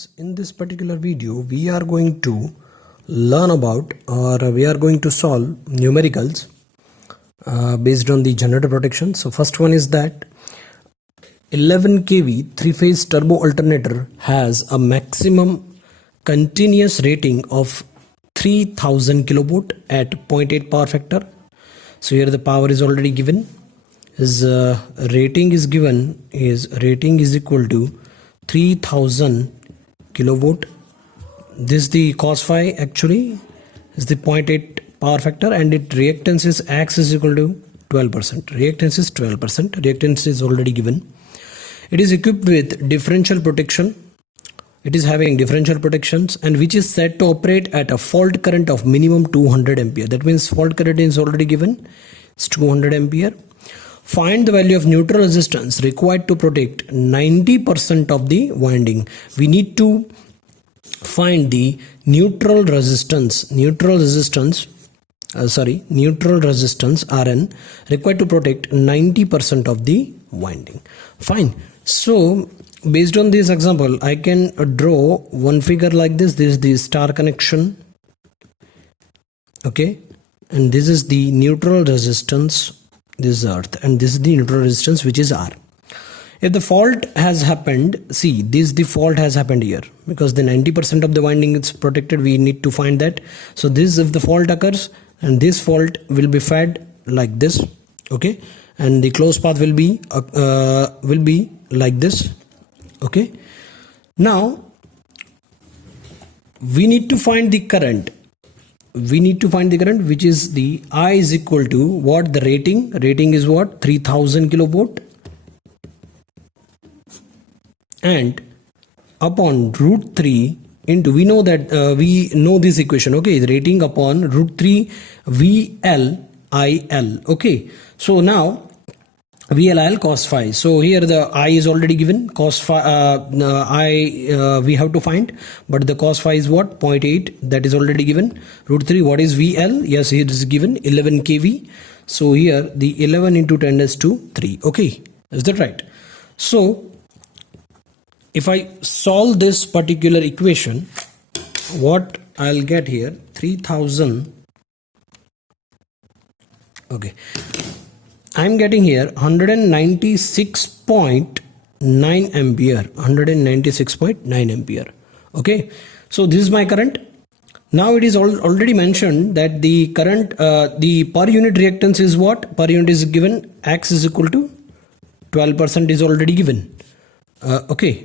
friends, in this particular video we are going to learn about or we are going to solve numericals based on the generator protection. So first one is that 11 kV 3-phase turbo alternator has a maximum continuous rating of 3000 kilovolt at 0.8 power factor. So here the power is already given. His rating is given is equal to 3000 kilovolt. This is the cos phi actually is the 0.8 power factor, and its reactance is X is equal to 12%. Reactance is 12%. Reactance is already given. It is equipped with differential protection. It is having differential protections and which is set to operate at a fault current of minimum 200 ampere. That means fault current is already given. It's 200 ampere. Find the value of neutral resistance required to protect 90% of the winding. We need to find the neutral resistance Rn required to protect 90% of the winding. Fine. So based on this example, I can draw one figure like this. This is the star connection. Okay. And this is the neutral resistance. This is earth, and this is the neutral resistance, which is R. If the fault has happened, see, the fault has happened here because the 90% of the winding is protected. We need to find that. So this, if the fault occurs, and this fault will be fed like this, okay, and the closed path will be like this, okay. Now we need to find the current. Which is the I is equal to what? The rating is what? 3000 kilovolt, and upon root 3 into, we know that we know this equation, okay, the rating upon root 3 VLIL, okay. So now VLIL cos phi. So here the I is already given. Cos phi we have to find, but the cos phi is what? 0.8. That is already given. Root 3. What is VL? Yes, it is given 11 kV. So here the 11 into 10 raised to 3. Okay, is that right? So if I solve this particular equation, what I'll get here? 3000. Okay. I'm getting here 196.9 ampere. 196.9 ampere. Okay. So this is my current. Now it is already mentioned that the current, the per unit reactance is what? Per unit is given. X is equal to 12% is already given. Okay.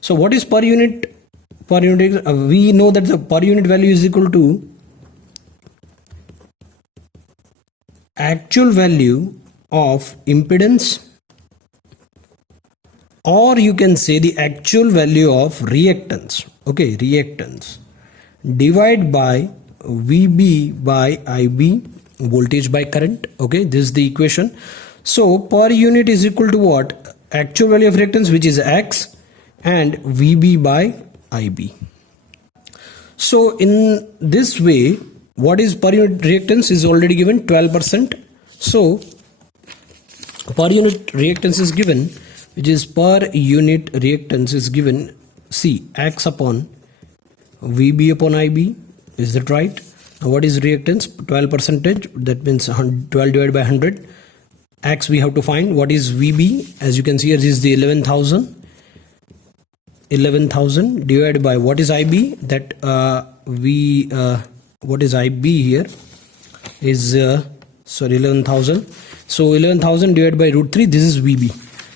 So what is per unit? We know that the per unit value is equal to actual value of impedance, or you can say the actual value of reactance, okay, reactance, divide by VB by IB, voltage by current, okay. This is the equation. So per unit is equal to what? Actual value of reactance, which is X, and VB by IB. So in this way, what is per unit reactance is already given, 12%. So per unit reactance is given, which is per unit reactance is given, C, X upon VB upon IB. Is that right? Now what is reactance? 12%. That means 12 divided by 100. X we have to find. What is VB? As you can see here, this is the 11,000. 11,000 divided by what is IB? That what is IB here is 11,000. So 11,000 divided by root 3, this is VB.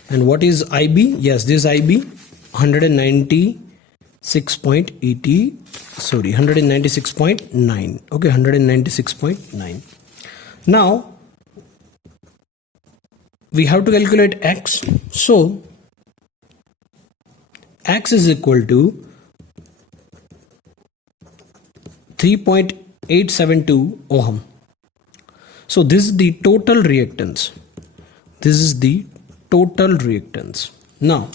And what is IB? Yes, this is IB, 196.9. Okay, 196.9. Now we have to calculate X. So X is equal to 3.872 ohm. So this is the total reactance. Now,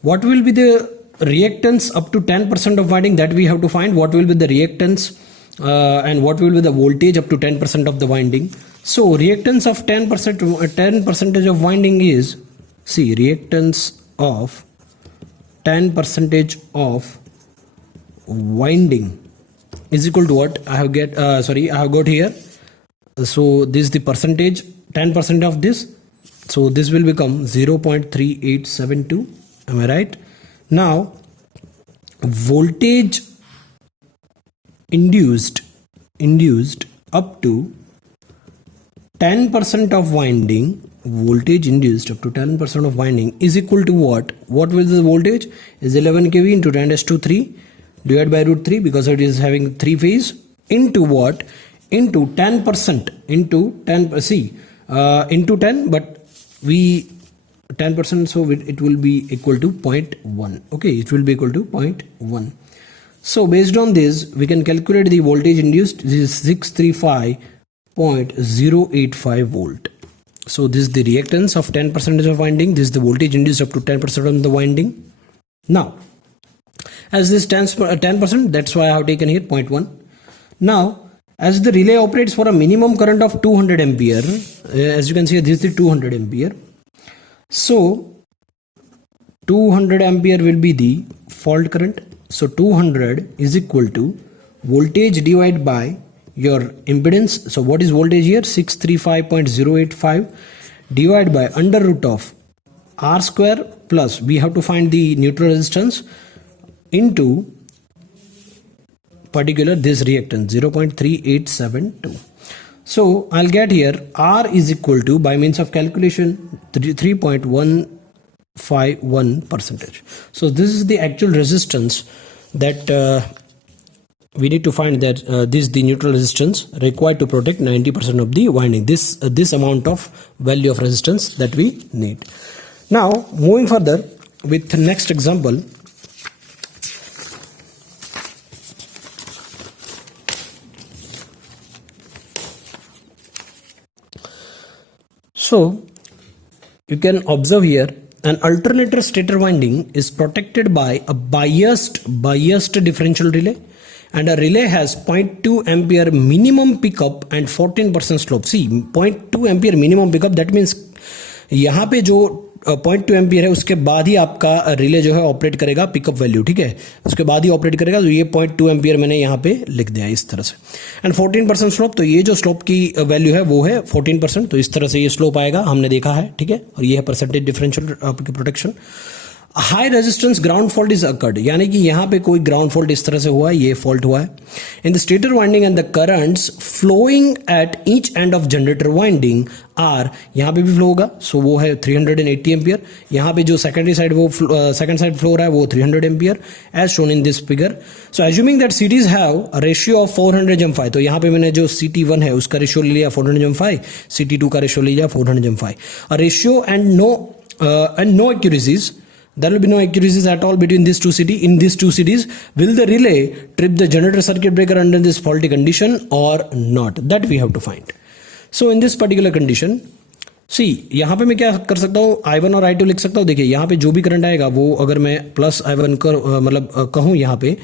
what will be the reactance up to 10% of winding? That we have to find. What will be the reactance and what will be the voltage up to 10% of the winding? So reactance of 10% of winding is, see, reactance of 10% of winding is equal to what I have got here. So this is the percentage, 10% of this. So this will become 0.3872. Am I right? Now voltage induced up to 10% of winding, voltage induced up to 10% of winding is equal to what? What will the voltage is 11 kV into 10 raised to 3 divided by root 3 because it is having 3 phase into what? Into 10% into 10 into 10, but we 10%, so it will be equal to 0.1. Okay, it will be equal to 0.1. So based on this we can calculate the voltage induced. This is 635.085 volt. So this is the reactance of 10% of winding. This is the voltage induced up to 10% of the winding. Now as this 10%, that's why I have taken here 0.1. Now as the relay operates for a minimum current of 200 ampere, as you can see this is the 200 ampere. So 200 ampere will be the fault current. So 200 is equal to voltage divided by your impedance. So what is voltage here? 635.085 divided by under root of R square plus we have to find the neutral resistance into particular this reactance 0.3872. So I'll get here R is equal to, by means of calculation, 3.151%. So this is the actual resistance that we need to find, that this is the neutral resistance required to protect 90% of the winding. This amount of value of resistance that we need. Now moving further with the next example. So you can observe here an alternator stator winding is protected by a biased differential relay, and a relay has 0.2 ampere minimum pickup and 14% slope. See 0.2 ampere minimum pickup, that means यहाँ पे जो 0.2 ampere है उसके बाद ही आपका relay जो है operate करेगा पिकअप वैल्यू, ठीक है, उसके बाद ही ऑपरेट करेगा. तो ये 0.2 एम्पियर मैंने यहाँ पे लिख दिया इस तरह से. एंड 14% स्लोप, तो ये जो स्लोप की वैल्यू है वो है 14%. तो इस तरह से ये स्लोप आएगा, हमने देखा है, ठीक है. और ये है परसेंटेज डिफरेंशियल आपकी protection. High resistance ground fault is occurred, यानी कि यहाँ पे कोई ग्राउंड फॉल्ट इस तरह से हुआ है, ये फॉल्ट हुआ है. In the stator winding and the currents flowing at each end of generator winding are, यहाँ पे भी फ्लो होगा, सो वो है 380 एम्पियर. यहाँ पे जो सेकेंडरी साइड वो सेकंड साइड फ्लो रहा है वो 300 ampere as shown in this figure. So assuming that CTs have a ratio of 400/5, तो यहाँ पे मैंने जो CT1 है उसका रेशियो ले लिया 400/5, CT2 का रेशियो ले लिया 400/5. A ratio and no accuracies. There will be no accuracies at all between these two cities. In these two cities, will the relay trip the generator circuit breaker under this faulty condition or not? That we have to find. So in this particular condition, see यहाँ पे मैं क्या कर सकता हूँ, I1 और I2 लिख सकता हूँ. देखिए यहाँ पे जो भी करंट आएगा वो अगर मैं प्लस I1 कर मतलब कहूँ यहाँ पे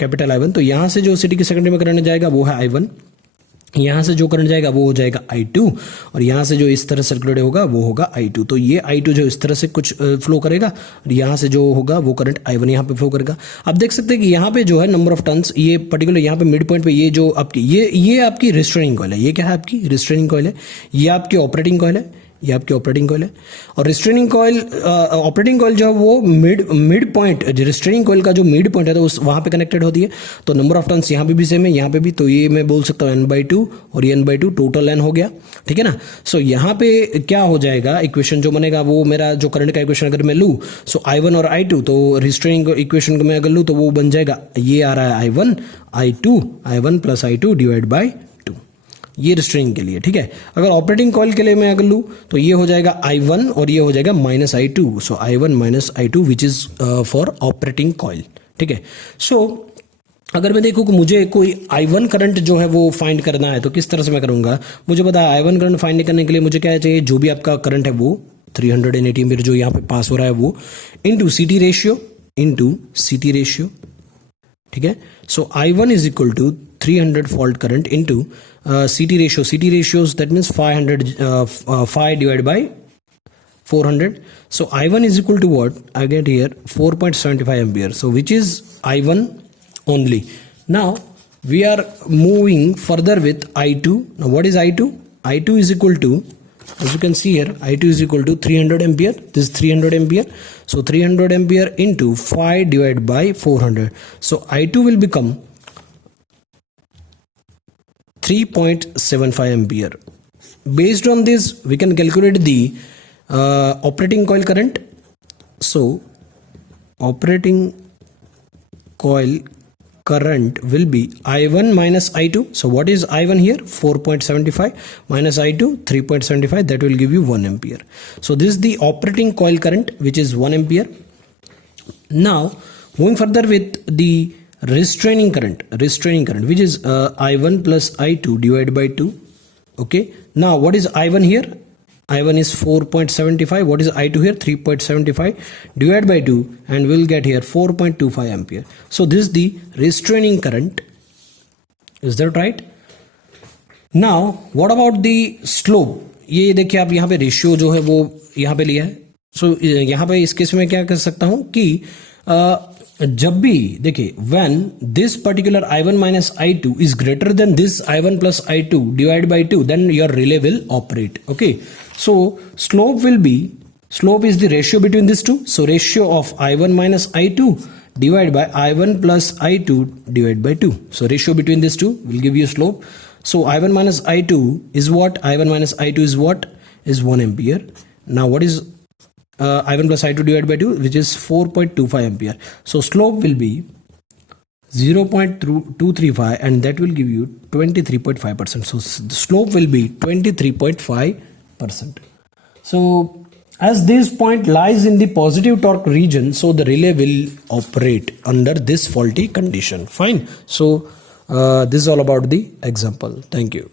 कैपिटल I1, तो यहाँ से जो सिटी की सेकेंडरी में करंट जाएगा वो है I1, यहाँ से जो करंट जाएगा वो हो जाएगा I2, और यहाँ से जो इस तरह सर्कुलेट होगा वो होगा I2. तो ये I2 जो इस तरह से कुछ फ्लो करेगा, और यहाँ से जो होगा वो करंट I1 यहाँ पे फ्लो करेगा. आप देख सकते हैं कि यहाँ पे जो है नंबर ऑफ टर्न्स, ये पर्टिकुलर यहाँ पे मिड पॉइंट पे ये जो आपकी ये आपकी रिस्ट्रेनिंग कॉइल है. ये क्या है? आपकी रिस्ट्रेनिंग कॉइल है. ये आपकी ऑपरेटिंग कॉइल है. ये आपकी ऑपरेटिंग कॉइल है. और रिस्ट्रेनिंग कॉइल ऑपरेटिंग कॉइल जो है वो मिड पॉइंट, रिस्ट्रेनिंग कॉइल का जो मिड पॉइंट है तो उस वहाँ पे कनेक्टेड होती है. तो नंबर ऑफ टर्न्स यहाँ पे भी सेम है, यहाँ पे भी. तो ये मैं बोल सकता हूँ n/2 और ये n/2 टोटल n हो गया, ठीक है ना. सो यहाँ पे क्या हो जाएगा, इक्वेशन जो बनेगा वो मेरा जो करंट का इक्वेशन अगर मैं लूँ, सो I1 और I2, तो रिस्ट्रेनिंग इक्वेशन को मैं अगर लूँ तो वो बन जाएगा, ये आ रहा है I1 plus I2 divide by 2, ये रिस्ट्रेनिंग के लिए, ठीक है. अगर ऑपरेटिंग कॉइल के लिए मैं अगर लूँ तो ये हो जाएगा I1 और ये हो जाएगा minus I2. So I1 minus I2 which is for operating coil, ठीक है. सो अगर मैं देखूँ कि मुझे कोई I1 करंट जो है वो फाइंड करना है तो किस तरह से मैं करूँगा. मुझे पता है I1 करंट फाइंड करने के लिए मुझे क्या चाहिए, जो भी आपका करंट है वो 380 एम्पीयर जो यहाँ पे पास हो रहा है वो इंटू CT रेशियो, ठीक है. So I1 is equal to 300 fault current into CT ratios, that means 5 divide by 400. So I1 is equal to what? I get here 4.75 ampere. So which is I1 only. Now we are moving further with I2. Now what is I2? I2 is equal to, as you can see here, I2 is equal to 300 ampere. This is 300 ampere. So 300 ampere into 5 divided by 400. So I2 will become 3.75 ampere. Based on this, we can calculate the operating coil current. So operating coil current will be I1 minus I2. So what is I1 here? 4.75 minus I2 3.75. That will give you 1 ampere. So this is the operating coil current, which is 1 ampere. Now moving further with the restraining current, which is I1 plus I2 divided by 2. Okay, now what is I1 here? I1 is 4.75. What is I2 here? 3.75 divided by 2, and we'll get here 4.25 ampere. So this is the restraining current. Is that right? Now what about the slope? ये देखिए आप यहाँ पे ratio जो है वो यहाँ पे लिया है. सो यहाँ पे इस केस में क्या कर सकता हूँ कि जब भी देखिए when this particular I1 minus I2 is greater than this I1 plus I2 divided by 2, then your relay will operate. Okay, so slope is the ratio between these two. So ratio of I1 minus I2 divided by I1 plus I2 divided by 2. So ratio between these two will give you slope. So I1 minus I2 is what? I1 minus I2 is what? Is 1 ampere. Now what is I1 plus I2 divided by 2, which is 4.25 ampere. So slope will be 0.235, and that will give you 23.5%. So the slope will be 23.5%. So as this point lies in the positive torque region, so the relay will operate under this faulty condition. Fine. So this is all about the example. Thank you.